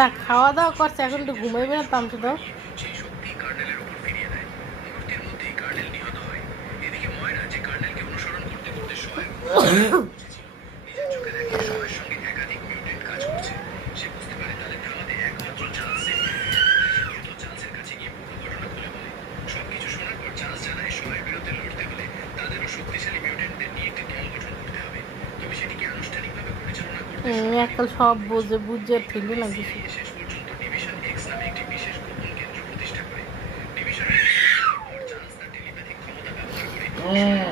না খাওয়া দাওয়া করছে, এখন একটু ঘুমাইবে না তামসে দাও। সেই শক্তি কার্নেলের উপর ফিরিয়ে দেয়। মুহূর্তের মধ্যেই কার্নেল নিহত হয়। এদিকে ময়রা যে কার্নেলকে অনুসরণ করতে করতে শয়ের পৌঁছেছিল, নিজের চোখে দেখে শয়ের সঙ্গে একাধিক মিউটেন্ট কাজ করছে। সে বুঝতে পারে তাদের থামাতে একমাত্র চার্লসের। সে দ্রুত চার্লসের কাছে গিয়ে পুরো ঘটনা খুলে বলে। সবকিছু শোনার পর চার্লস জানায় শয়ের বিরুদ্ধে লড়তে হলে তাদেরও শক্তিশালী মিউটেন্টদের নিয়ে একটি দল গঠন করতে হবে। তবে সেটিকে আনুষ্ঠানিকভাবে পরিচালনা করতে এককাল সব বুঝে ফেলে না কিছু। শেষ পর্যন্ত ডিভিশন এক্স নামে একটি বিশেষ গোপন কেন্দ্র প্রতিষ্ঠা করে। ডিভিশন চার্লস তার টেলিপ্যাথিক ক্ষমতা ব্যবহার করে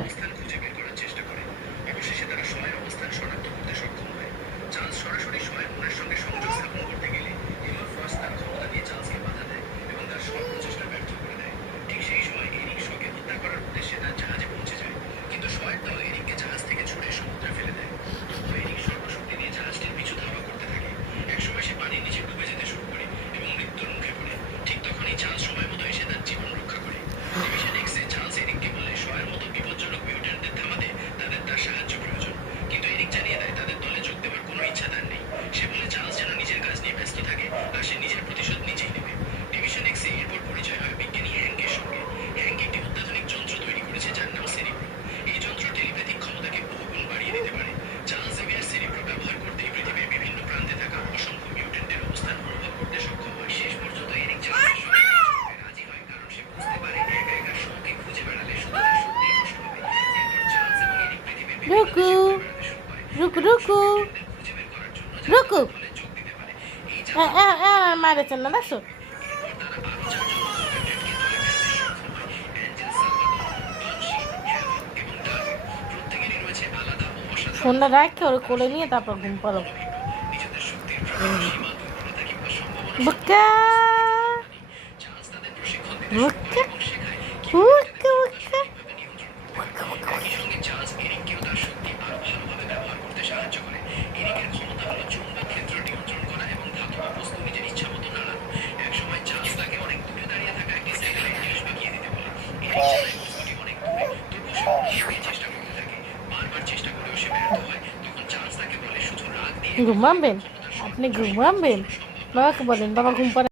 অবস্থান খুঁজে বের করার চেষ্টা করে। অবশেষে তারা শয়ের অবস্থান শনাক্ত করতে সক্ষম হয়। চার্লস সরাসরি শয়ের মনের সঙ্গে সংযোগ স্থাপন করতে গেলে এমা ফ্রস্ট তার ক্ষমতা দিয়ে চার্লসকে বাধা দেয় এবং তার সব প্রচেষ্টা ব্যর্থ করে দেয়। ঠিক সেই সময় এরিক শকে হত্যা করার উদ্দেশ্যে তার জাহাজে পৌঁছে যায়, কিন্তু শয়ের দল এরিককে জাহাজ থেকে ছুড়ে সমুদ্রে ফেলে দেয়। এরিক সর্বশক্তি দিয়ে জাহাজটির পিছু ধাওয়া করতে থাকে। একসময় সে পানির নিচে ডুবে যেতে শুরু করে এবং মৃত্যুর মুখে পড়ে। ঠিক তখনই চার্লস সময় মতো এসে তার জীবন রক্ষা করে। ডিভিশন এক্সে চার্লস এরিককে বলে শয়ের মতো বিপজ্জনক মিউট্যান্টদের থামাতে তাদের তার সাহায্য প্রয়োজন, কিন্তু এরিক জানিয়ে দেয় তাদের দলে যোগ দেওয়ার কোনো ইচ্ছা তার নেই। সে বলে চার্লস যেন নিজের কাজ নিয়ে ব্যস্ত থাকে আর সে নিজের প্রতিশোধ নিজেই নেবে। ডিভিশন এক্সে এরপর পরিচয় হয় বিজ্ঞানী হ্যাঙ্কের সঙ্গে। হ্যাঙ্ক একটি অত্যাধুনিক যন্ত্র তৈরি করেছে যার নাম সেরিব্রো। এই যন্ত্র টেলিপ্যাথিক ক্ষমতাকে বহুগুণ বাড়িয়ে দিতে পারে। চার্লস জেভিয়ার সেরিব্রো ব্যবহার করতেই পৃথিবীর বিভিন্ন প্রান্তে থাকা অসংখ্য মিউটেন্টের অবস্থান অনুভব করতে সক্ষম হয়। শেষ পর্যন্ত এরিক চার্লসের সঙ্গে রাজি হয়, কারণ সে বুঝতে পারে একা একা শোকে খুঁজে বেড়ালে শুধু তার সত্যিই নষ্ট হবে। এরপর চার্লস এবং এরিক পৃথিবীর বিভিন্ন দেশে ঘুরে বেড়াতে শুরু করে রুকু এবং রুকু মিউটেন্টদের খুঁজে বের করার জন্য রুকু ফলে যোগ দিতে পারে। এই যাত্রা মারেছেন না দেখছো। এরপর তারা আরো চারজন মিউটেন্টকে দলে ফেলতে সক্ষম হয়। অ্যাঞ্জেল সালভাদর, ডনশি, হ্যাভক এবং ডার্ক। প্রত্যেকেরই রয়েছে আলাদা ও অসাধারণ ফোনটা রাখে ওর কোলে নিয়ে তারপর ঘুম পাড়ো। নিজেদের শক্তির প্রকৃত সীমা, দুর্বলতা কিংবা সম্ভাবনা বুকা চার্লস তাদের প্রশিক্ষণ দিতে শুরু করে এবং শেখায় বুকা কিভাবে বুকা সঠিকভাবে নিয়ন্ত্রণ করতে হয়। একই সঙ্গে চার্লস এরিককেও তার শক্তি আরো ভালোভাবে ব্যবহার করতে সাহায্য করে। এরিকের ক্ষমতা হলো চুম্বক ক্ষেত্র নিয়ন্ত্রণ করা এবং ধাতব বস্তু নিজের ইচ্ছা মতো নাড়ানো। একসময় চার্লস তাকে অনেক দূরে দাঁড়িয়ে থাকা একটি স্যাটেলাইট ডিশ বাগিয়ে দিতে বলে। এরিক জানায় বস্তুটি অনেক দূরে, তবুও সে অন্যভাবে চেষ্টা করতে থাকে। বারবার চেষ্টা করেও সে ব্যর্থ হয়। তখন চার্লস তাকে বলে শুধু রাগ দিয়ে ঘুমাবেন ক্ষমতার আপনি ঘুমাবেন? বাবাকে বলেন, বাবা ঘুম পাড়ে।